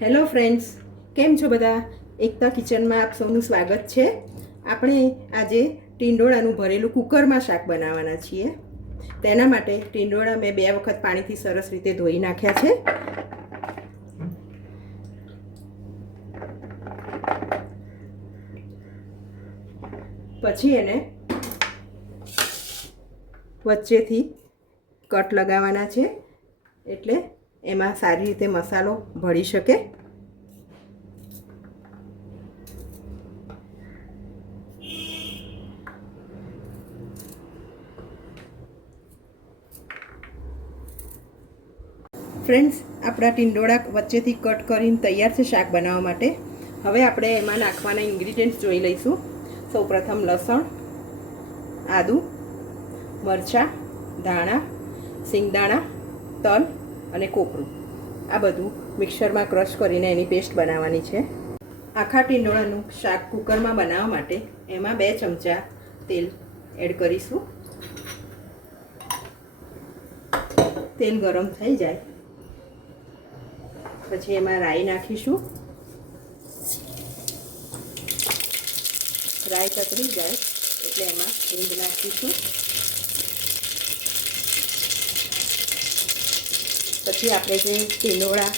Hello friends, કેમ છો બધા? એકતા કિચનમાં આપ સૌનું સ્વાગત છે. આપણે આજે ટીંડોળાનું ભરેલું કુકરમાં શાક બનાવવાના છીએ. તેના માટે ટીંડોળા મેં 2 વખત પાણીથી સરસ રીતે ધોઈ નાખ્યા છે. પછી એને વચ્ચેથી કટ લગાવવાના છે, એટલે એમાં સારી રીતે મસાલો ભળી શકે. ફ્રેન્ડ્સ, આપણા ટીંડોળા વચ્ચેથી કટ કરીને તૈયાર છે શાક બનાવવા માટે. હવે આપણે એમાં નાખવાના ઇન્ગ્રીડિયન્ટ્સ જોઈ લઈશું. સૌપ્રથમ લસણ, આદું, મરચાં, ધાણા, સિંગદાણા, તલ અને કોપરું, આ બધું મિક્સરમાં ક્રશ કરીને એની પેસ્ટ બનાવવાની છે. આખા ટીંડોળાનું શાક કુકરમાં બનાવવા માટે એમાં 2 ચમચા તેલ એડ કરીશું. તેલ ગરમ થઈ જાય પછી એમાં રાઈ નાખીશું. રાઈ તતરી જાય એટલે એમાં હિંગ નાખીશું. પછી આપણે જે ટીંડોળા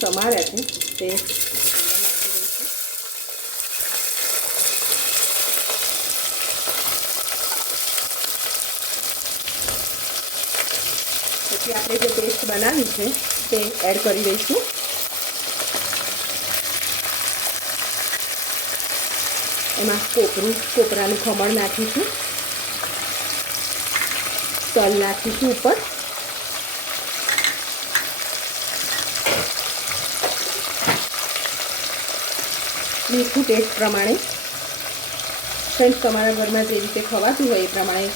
સમાર્યા છે તે નાખી દઈશું. પછી આપણે જે પેસ્ટ બનાવી છે તે એડ કરી દઈશું. એમાં કોપરાનું ખમણ નાખીશું. તલ નાખીશું ઉપર. મીઠું ટેસ્ટ પ્રમાણે. ફ્રેન્ડ્સ, તમારા ઘરમાં જે રીતે ખવાતું હોય એ પ્રમાણે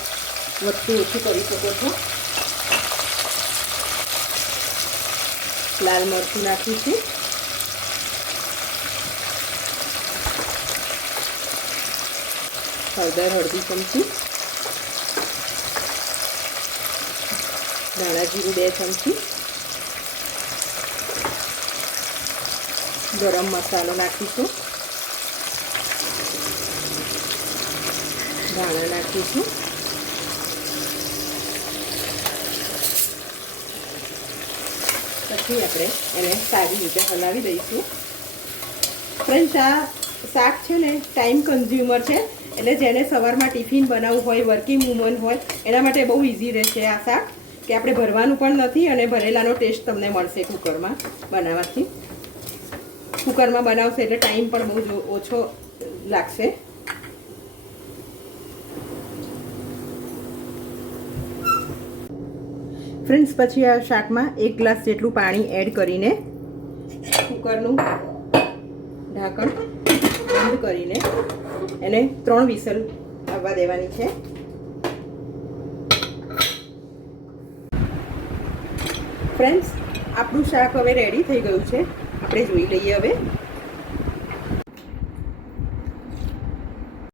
વધતું ઓછું કરી શકો છો. લાલ મરચું નાખીશું. હળદર અડધી ચમચી, ધાણા જીરું 2 ચમચી, ગરમ મસાલો નાખીશું. ધાણા નાખીશું. પછી આપણે એને સારી રીતે હલાવી દઈશું. ફ્રેન્ડ્સ, આ શાક છે ને ટાઈમ કન્ઝ્યુમર છે, એટલે જેને સવારમાં ટિફિન બનાવવું હોય, વર્કિંગ વુમન હોય, એના માટે બહુ ઇઝી રહેશે આ શાક, કે આપણે ભરવાનું પણ નથી અને ભરેલાનો ટેસ્ટ તમને મળશે કુકરમાં બનાવવાથી. કુકરમાં બનાવશે એટલે ટાઈમ પણ બહુ ઓછો લાગશે. ફ્રેન્ડ્સ, પછી આ શાકમાં 1 ગ્લાસ જેટલું પાણી એડ કરીને કુકરનું ઢાંકણ બંધ કરીને એને 3 વિસલ આવવા દેવાની છે. ફ્રેન્ડ્સ, આપણું શાક હવે રેડી થઈ ગયું છે. આપણે જોઈ લઈએ હવે.